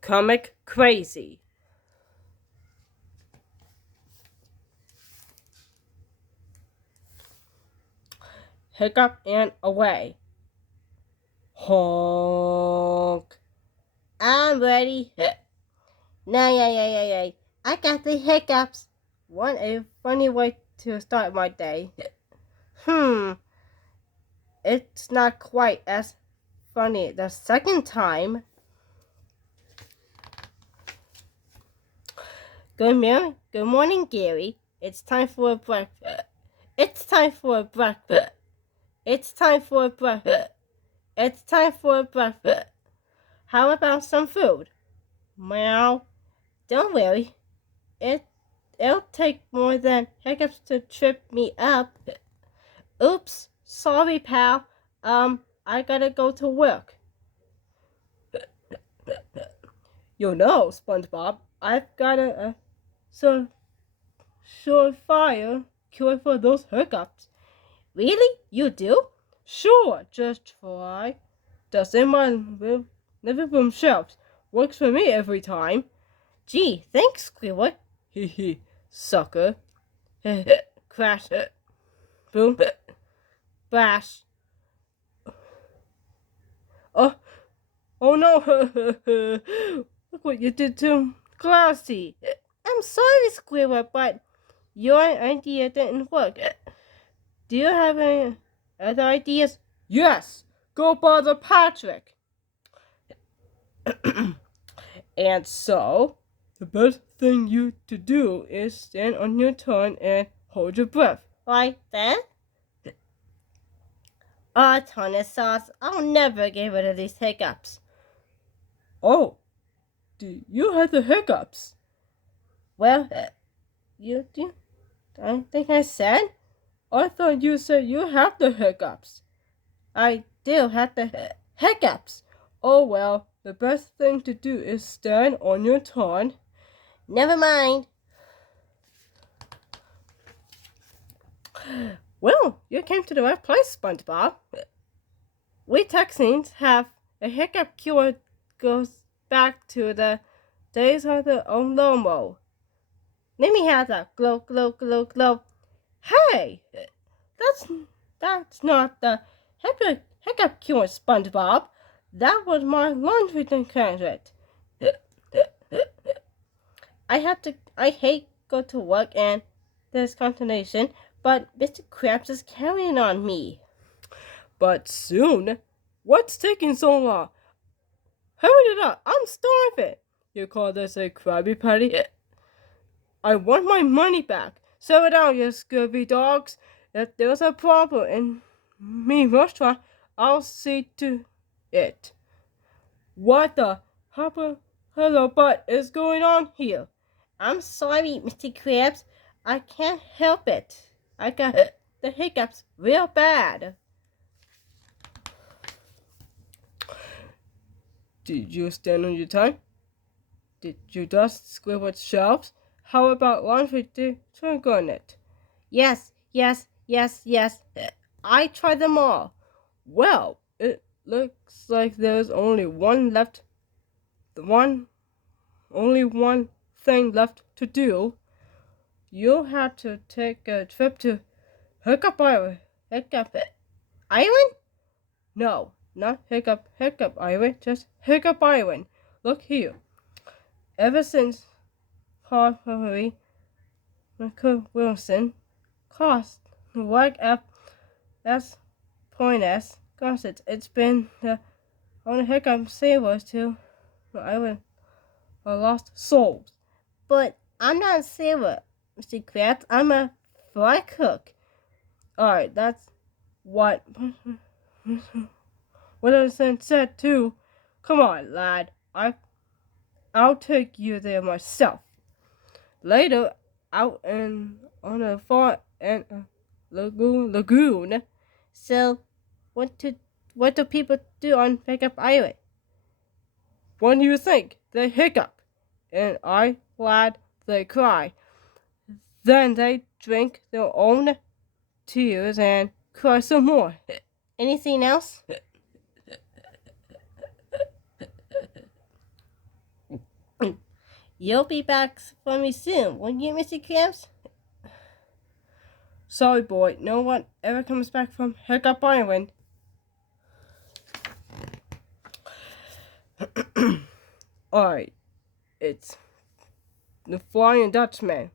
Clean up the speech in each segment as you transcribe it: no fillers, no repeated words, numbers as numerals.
Comic crazy. Hiccup and away. Honk. I'm ready. No, yeah. I got the hiccups. What a funny way to start my day. Hmm, it's not quite as funny the second time. Good morning, Gary. It's time for a breakfast. It's time for a breakfast. It's time for a breakfast. It's time for a breakfast. How about some food? Meow. Don't worry. It'll take more than hiccups to trip me up. Oops. Sorry, pal. I gotta go to work. You know, SpongeBob, I've got a surefire cure for those hiccups. Really? You do? Sure, just try. Does in my living room shelves. Works for me every time. Gee, thanks, Squidward. Hee hee, sucker. Crash. Boom. Bash. Oh, oh no. Look what you did to Glassy. I'm sorry, Squidward, but your idea didn't work. Do you have any other ideas? Yes. Go bother Patrick. And so, the best thing you to do is stand on your turn and hold your breath. Like that? Oh, ton sauce. I'll never get rid of these hiccups. Oh, do you have the hiccups? Well, you do? I think I said? I thought you said you have the hiccups. I do have the hiccups. Oh well, the best thing to do is stand on your turn. Never mind. Well, you came to the right place, SpongeBob. We Texans have a hiccup cure goes back to the days of the Olomo. Let me have that glow, glow, glow, glow. Hey, that's not the hiccup cure, SpongeBob. That was my laundry detergent. I hate go to work and there's contamination, but Mr. Krabs is carrying on me. But soon? What's taking so long? Hurry it up, I'm starving. You call this a Krabby Patty? I want my money back. Settle down, you scurvy dogs. If there's a problem in me restaurant, I'll see to it. What the hello butt is going on here? I'm sorry, Mr. Krabs. I can't help it. I got the hiccups real bad. Did you stand on your time? Did you dust Squidward's shelves? How about laundry detergent? Yes. I tried them all. Well, it looks like there's only one left. Only one thing left to do. You'll have to take a trip to Hiccup Island. Hiccup Island? No, not Hiccup Island, just Hiccup Island. Look here. Ever since Carl Wilson cost work at S. Point S. Gossett, it's been the only hiccup sailors to the island are lost souls. But I'm not a sailor, Mr. Krabs. I'm a fry cook. Alright, that's what I said too. Come on, lad. I'll take you there myself. Later, out on the far end lagoon. So, what do people do on Hiccup Island? What do you think? They hiccup, and I glad they cry. Then they drink their own tears and cry some more. Anything else? You'll be back for me soon, won't you, Mr. Krabs? Sorry, boy. No one ever comes back from Hiccup Island. Alright, it's the Flying Dutchman.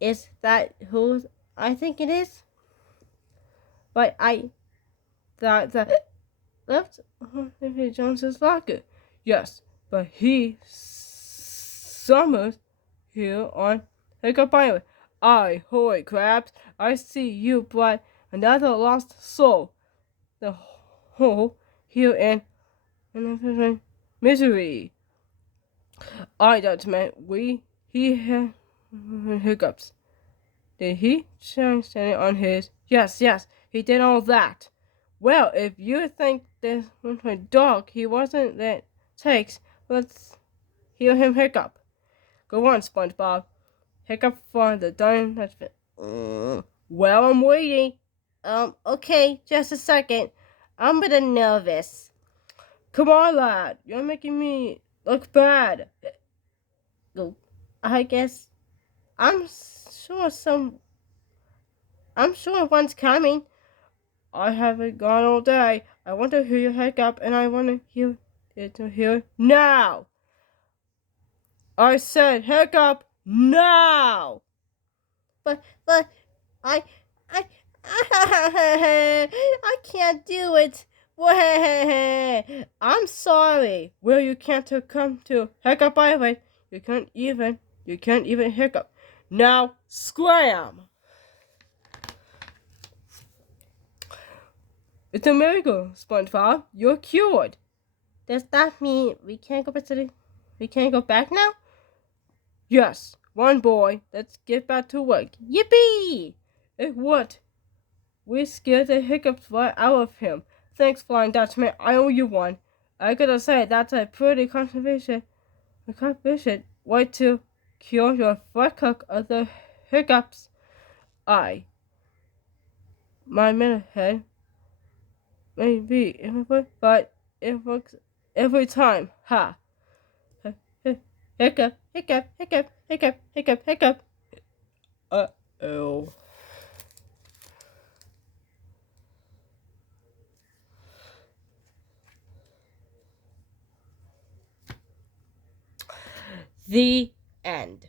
Is that who I think it is? But I thought that left Jones's locker. Yes, but he summers here on Hiccup Island. Holy crabs, I see you brought another lost soul. The hole here in misery. Dutchman, he had hiccups. Did he try standing on his? Yes, he did all that. Well, if you think this was my dog, he wasn't that takes, let's hear him hiccup. Go on, SpongeBob. Hiccup for the darn Dutchman. Well, I'm waiting. Okay, just a second. I'm a bit nervous. Come on, lad. You're making me look bad. I guess I'm sure one's coming. I haven't gone all day. I want to hear your hiccup, and I want to hear it here now. I said hiccup now. But I I can't do it. I'm sorry. Well, you can't come to Hiccup Island. You can't even hiccup. Now scram. It's a miracle, SpongeBob. You're cured. Does that mean we can't go back now? Yes. One boy. Let's get back to work. Yippee! It worked. We scared the hiccups right out of him. Thanks, Flying Dutchman. I owe you one. I gotta say, that's a pretty contribution way to cure your cook of the hiccups. My minute head maybe, but it works every time. Ha! Hiccup, hiccup, hiccup, hiccup, hiccup, hiccup. Uh-oh. The end.